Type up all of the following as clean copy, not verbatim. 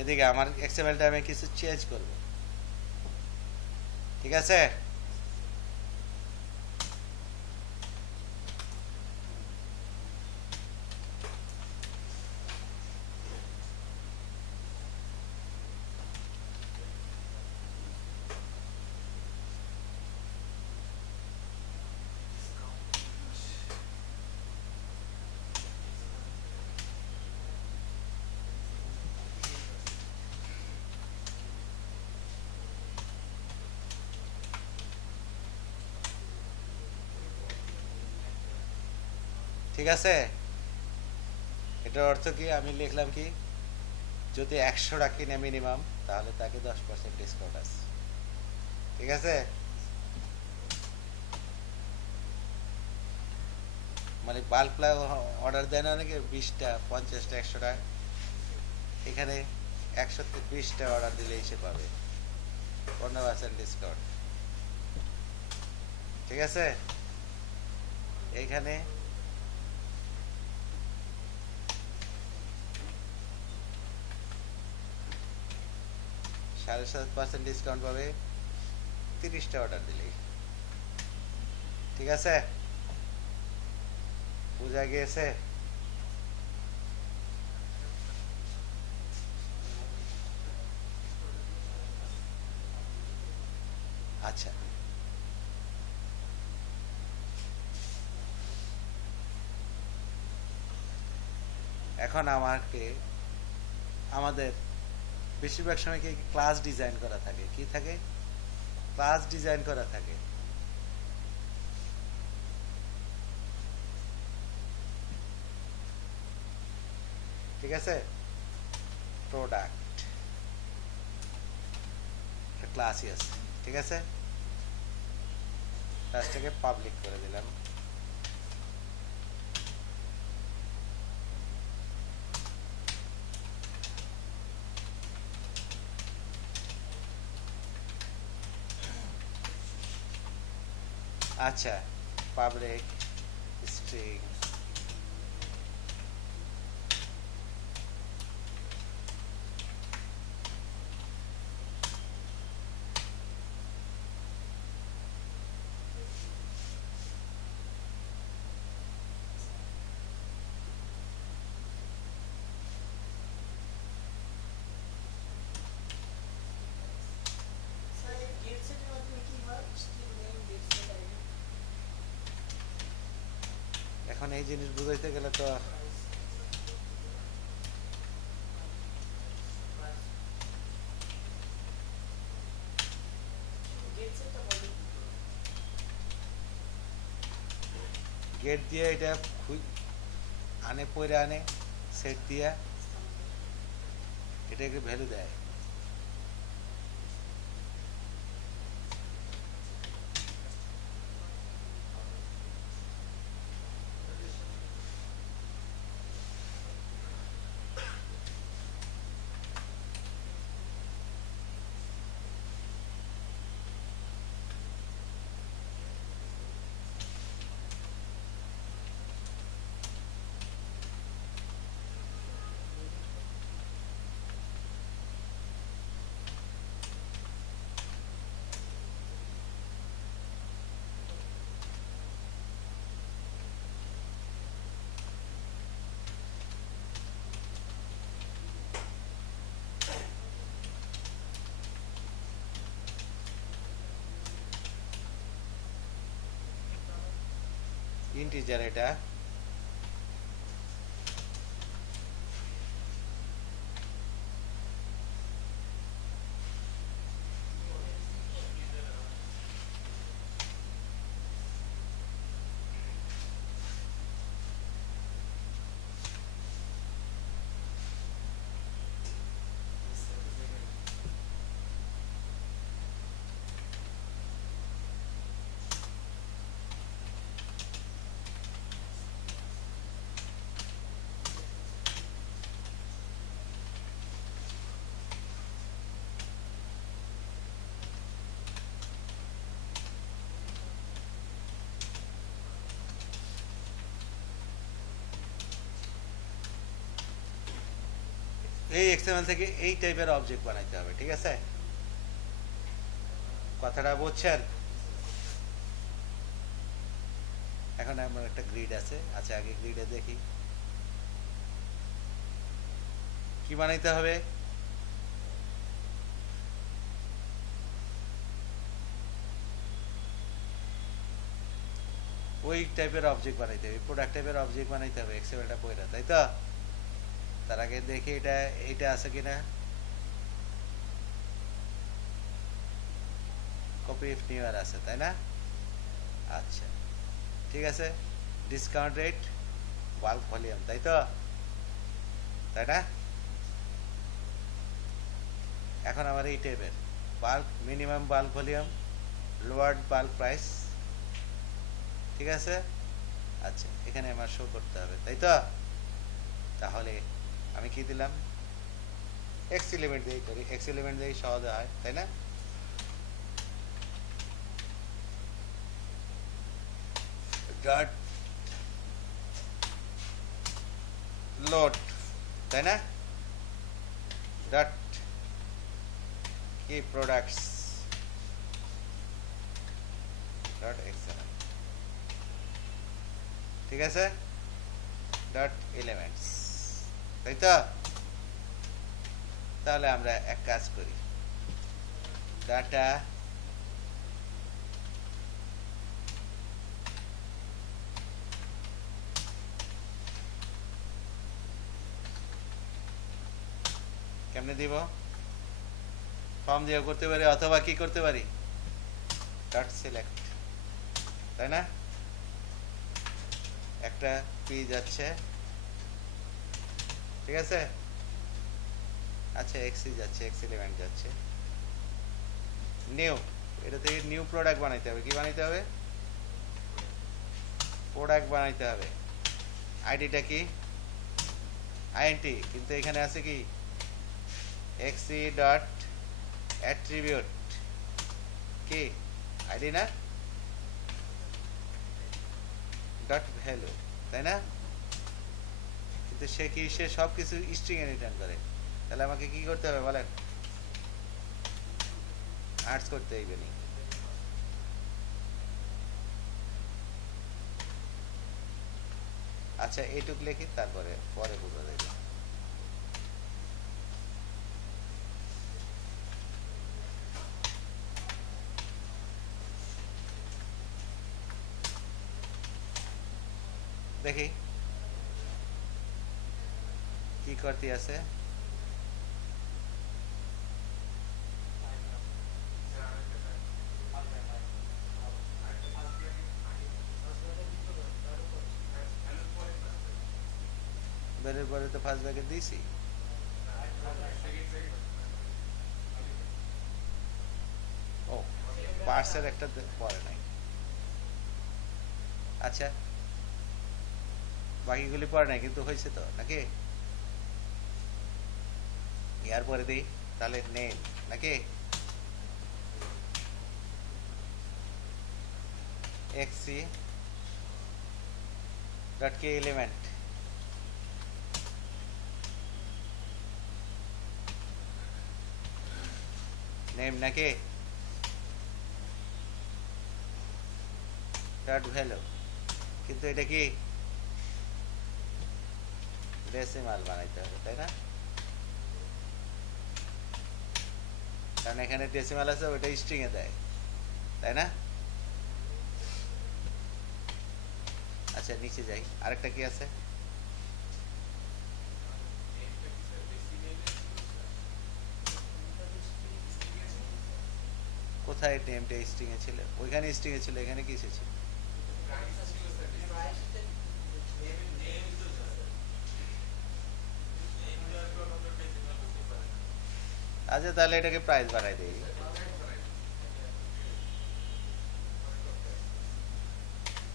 এদিকে আমার এক্সএমএলটা আমি কিছু চেঞ্জ করব, ঠিক আছে? ঠিক আছে, এটার অর্থ কি? আমি লিখলাম কি, যদি 100 কিনে মিনিমাম, তাহলে তাকে 10% ডিসকাউন্ট আছে, ঠিক আছে? মানে বাল্ক অর্ডার দেয় না অনেকে, 20টা 50টা 100টা, এখানে 120টা অর্ডার দিলেই সে পাবে 15% ডিসকাউন্ট, ঠিক আছে? এইখানে 7.5% ডিসকাউন্ট পাবে 30টা অর্ডার দিলেই, ঠিক আছে? বোঝা গিয়েছে? আচ্ছা, এখন আমাদের বেশিরভাগ সময় কি ক্লাস ডিজাইন করা থাকে, কি থাকে? ক্লাস ডিজাইন করা থাকে, ঠিক আছে? প্রোডাক্ট ক্লাসই আছে, ঠিক আছে? ক্লাসটাকে পাবলিক করে দিলাম। আচ্ছা, পাবলিক স্ট্রিং এখন এই জিনিস বুঝাইতে গেলে তো গেট দিয়ে এটা আনে, পরে আনে, সেট দিয়া এটাকে ভ্যালু দেয়। ইন্টিজার এটা, এই এক্সএমএল থেকে এই টাইপের অবজেক্ট বানাইতে হবে, ঠিক আছে? কথাটা বুঝছেন? এখন আমার একটা গ্রিড আছে। আচ্ছা, আগে গ্রিডে দেখি কি বানাইতে হবে। ওই টাইপের অবজেক্ট বানাইতে হবে, প্রোডাক্ট টাইপের অবজেক্ট বানাইতে হবে এক্সএমএলটা পড়া, তাই তো? তার আগে দেখি এটা আছে কিনা। কপি ইফ নিউয়ার আছে, তাই না? আচ্ছা, ঠিক আছে। ডিসকাউন্ট রেট, বাল্ক ভলিউম, তাই তো? তাই না? এখন আমার এই টাইপের bulk, minimum bulk volume, lowered bulk price, ঠিক আছে? আচ্ছা, এখানে আমার শো করতে হবে, তাই তো? তাহলে আমি কি দিলাম? এক্স এলিমেন্ট দিয়ে করি, এক্স এলিমেন্ট দিয়ে সহজে হয়, তাই না? ডট লোড, তাই না? ডট কি প্রোডাক্টস ডট এক্সএমএল, ঠিক আছে? ডট এলিমেন্টস, তাই তো? তাহলে আমরা এক কাজ করি, ডাটা কেমনে দিব? ফর্ম দিয়ে করতে পারি, অথবা কি করতে পারি? ডট সিলেক্ট, তাই না? একটা পি যাচ্ছে, ঠিক আছে? আচ্ছা, এক্সি যাচ্ছে, এক্স এলিমেন্ট যাচ্ছে। নিউ, এটা থেকে নিউ প্রোডাক্ট বানাইতে হবে। কি বানাইতে হবে? প্রোডাক্ট বানাইতে হবে। আইডিটা কি? আইএনটি, কিন্তু এখানে আছে কি? এক্সি ডট অ্যাট্রিবিউট, কি আইডি না? ডট ভ্যালু, তাই না? কিন্তু সে সব কিছু স্ট্রিং এ রিটার্ন করে। তাহলে আমাকে কি করতে হবে বলেন? আর্টস করতে হইবে নি। আচ্ছা, এইটুক লিখি, তারপরে পরে বোঝা যাবে। দেখি কি করতে আছে। বেরের পরে তো ফার্স্ট ব্যাগে দিয়েছি। ও, পার্সের একটা পরে নাই। আচ্ছা, বাকিগুলি পরে নাই, কিন্তু হয়েছে তো নাকি? ইয়ার পরে দিই তাহলে নেম নাকি? এক্সি ডট কে এলিমেন্ট, নেম নাকি? ডট ভ্যালু, কিন্তু এটা কি ডেসিমাল বানাইতে হবে, তাই না? কারণ এখানে ডেসিমাল আছে, ওইটা স্ট্রিং এ দেয়, তাই না? আচ্ছা, নিচে যাই, আরেকটা কি আছে? কোথায় নেমটা স্ট্রিং এ ছিল? ওইখানে স্ট্রিং এ ছিল, এখানে কি ছিল? আচ্ছা, তাহলে এটাকে প্রাইস বাড়াই দেই।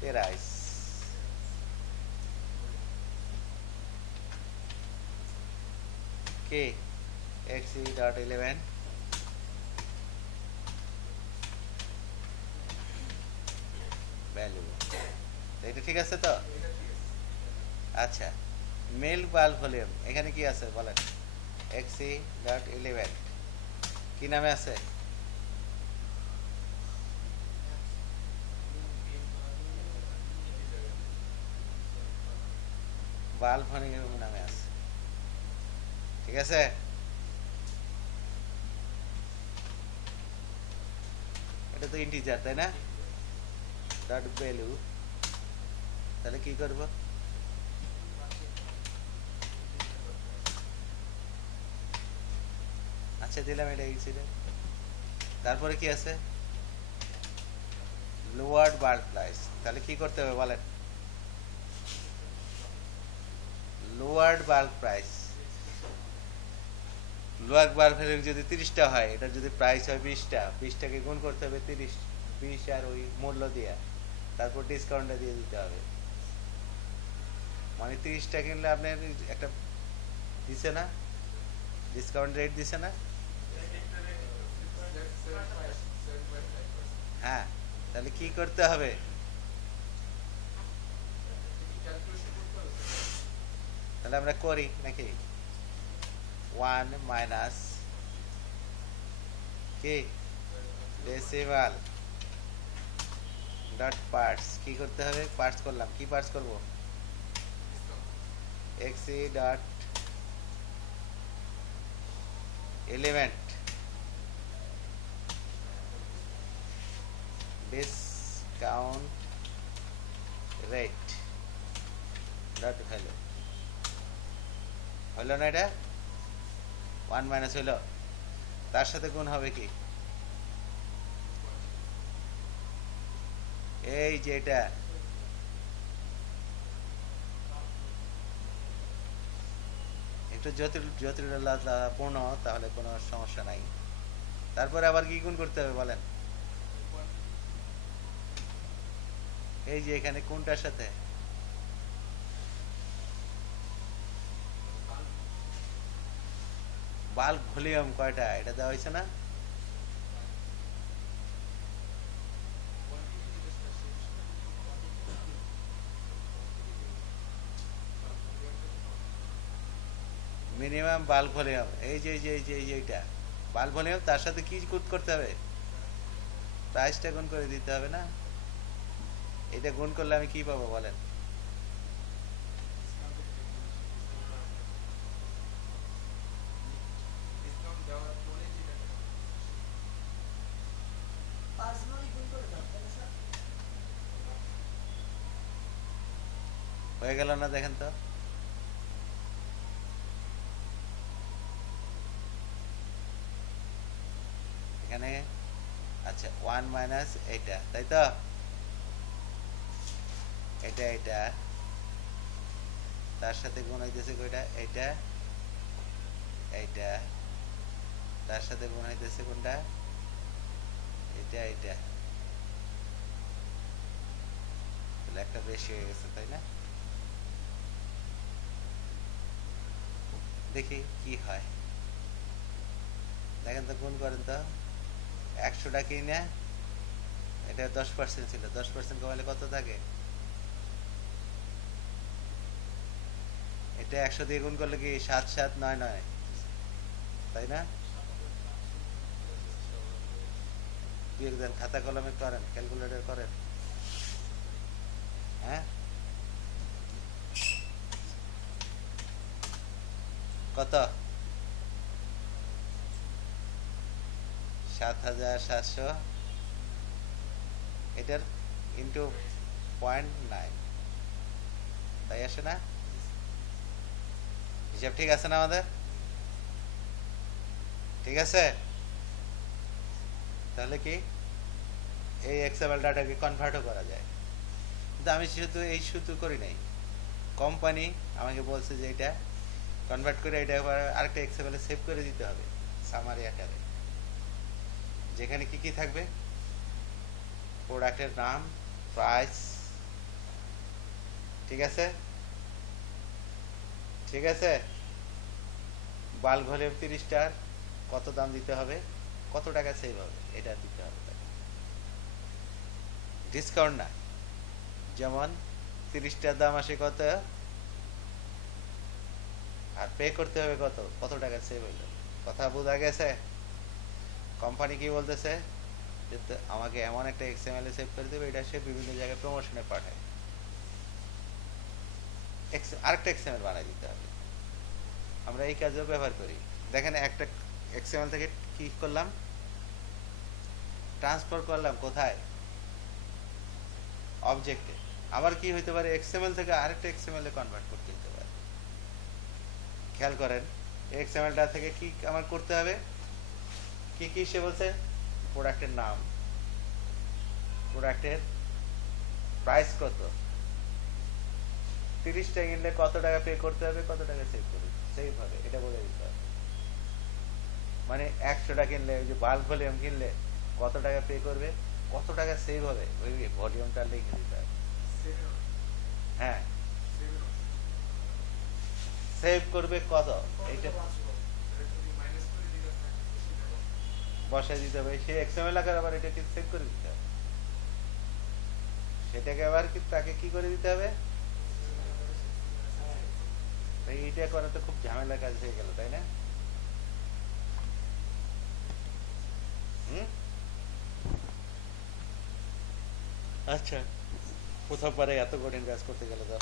প্রাইস, কে এক্সি ডট 11 ভ্যালু, এটা ঠিক আছে তো? আচ্ছা, মেল বাল্ক ভলিউম, এখানে কি আছে বলেন? এক্সি ডট এলিমেন্ট কি নামে আছে? বাল্ব নামে আছে। ঠিক আছে, এটা তো ইন্টিজার তাই না? ডট ভ্যালু, তাহলে কি করব? আচ্ছা দিলাম এটা ইনসিডেন্ট। তারপরে কি আছে? লোয়ার্ড বাল্ক প্রাইস, তাহলে কি করতে হবে বলেন? লোয়ার্ড বাল্ক প্রাইস, লোয়ার বার ভ্যালু যদি 30টা হয়, এটার যদি প্রাইস হয় 20টা, 20টাকে গুণ করতে হবে 30, 20 আর ওই মূল্য দিয়ে, তারপর ডিসকাউন্টটা দিয়ে দিতে হবে। মানে 30টা কিনলে আপনার একটা দিছে না, ডিসকাউন্ট রেট দিছে না? হ্যাঁ, তাহলে কি করতে হবে? তাহলে আমরা করি নাকি? 1 মাইনাস কি ডেসিমাল ডট পার্টস, কি করতে হবে? পার্টস করলাম, কি পার্টস করব? X dot element discount rate dot value. হইল না এটা? 1 মাইনাস হইল, তার সাথে গুণ হবে কি? এই যে এটা একটু জটিলতাপূর্ণ, তাহলে কোনো সমস্যা নাই। তারপরে আবার কি গুণ করতে হবে বলেন? এই যে এখানে কোনটার সাথে? বাল্ক ভলিউম কয়টা এটা দেওয়া হয়েছে না? মিনিমাম বাল্ক ভলিউম, এই যে এইটা বাল্ক ভলিউম, তার সাথে কি গুণ করতে হবে? প্রাইসটা গুণ করে দিতে হবে না? এটা গুণ করলে আমি কি পাবো বলেন? হয়ে গেল না? দেখেন তো, এখানে আচ্ছা 1 মাইনাস এটা, তাই তো? এটা তার সাথে গুণ হইতেছে কয়টা? এটা তার সাথে গুণ হইতেছে কোনটা? এটা তাহলে একটা বেশি হয়ে গেছে তাই না? দেখি কি হয়, দেখেন তো, গুণ করেন তো। 100টা কিনে এটা 10% ছিল, 10% কমালে কত থাকে? এটা 100 দিয়ে গুণ করলে কি 7799, তাই না? বিয়োগ দেন, খাতা কলমে করেন, ক্যালকুলেটর করেন। হ্যাঁ, কত? 7700, এটার ইন্টু 0.9, তাই আসে না? হিসাব ঠিক আছে না আমাদের? ঠিক আছে, তাহলে কি এই এক্সএমএল ডাটাকে কনভার্টও করা যায়। কিন্তু আমি শুধু শুধু করি নাই, কোম্পানি আমাকে বলছে যে এটা কনভার্ট করে এটা আরেকটা এক্সএমএল সেভ করে দিতে হবে, সামারি আকারে, যেখানে কি কি থাকবে? প্রোডাক্টের নাম, প্রাইস, ঠিক আছে, বাল্ক ভলিউম 30টার কত দাম দিতে হবে, কত টাকা সেভ হবে, এটা দিতে হবে। ডিসকাউন্ট না, যেমন 30টার দাম আসে কত? আর পে করতে হবে কত, কত টাকা সেভ হইলো, কথা বোঝা গেছে? কোম্পানি কি বলতেছে যে আমাকে এমন একটা এক্সএমএল এ সেভ করে দেবে, এটা সে বিভিন্ন জায়গায় প্রমোশনে পাঠায়, আরেকটা এক্সএমএল বানাই দিতে হবে। আমরা এই কাজেও ব্যবহার করি। দেখেন একটা এক্সএমএল থেকে কি করলাম, ট্রান্সফার করলাম কোথায়, অবজেক্টে। আবার কি হইতে পারে, এক্সএমএল থেকে আরেকটা এক্সএমএল এ কনভার্ট করতে হতে পারে। খেয়াল করেন, এক্সএমএলটা থেকে কি আমার করতে হবে, কি কি সে বলছে, প্রোডাক্টের নাম, প্রোডাক্টের প্রাইস কত, 30টা কিনলে কত টাকা পে করতে হবে, কত টাকা সেভ করবে, সেভ হবে, এটা বলে দিতে হবে। মানে 100টা কিনলে, ওই যে বাল্ক ভলিউম কিনলে কত টাকা পে করবে, কত টাকা সেভ হবে, ওই ভলিউমটা লিখে দিতে হবে। হ্যাঁ, সেভ করবে কত, এইটা বসায় দিতে হবে। সে এক্সএমএল আকার আবার এটাকে সেভ করে দিতে হবে, সেটাকে আবার কি তাকে কি করে দিতে হবে। এইটা করা তো খুব ঝামেলা কাজ হয়ে গেল, তাই না? হুম, আচ্ছা, প্রথমবারে এত কঠিন কাজ করতে গেলে তো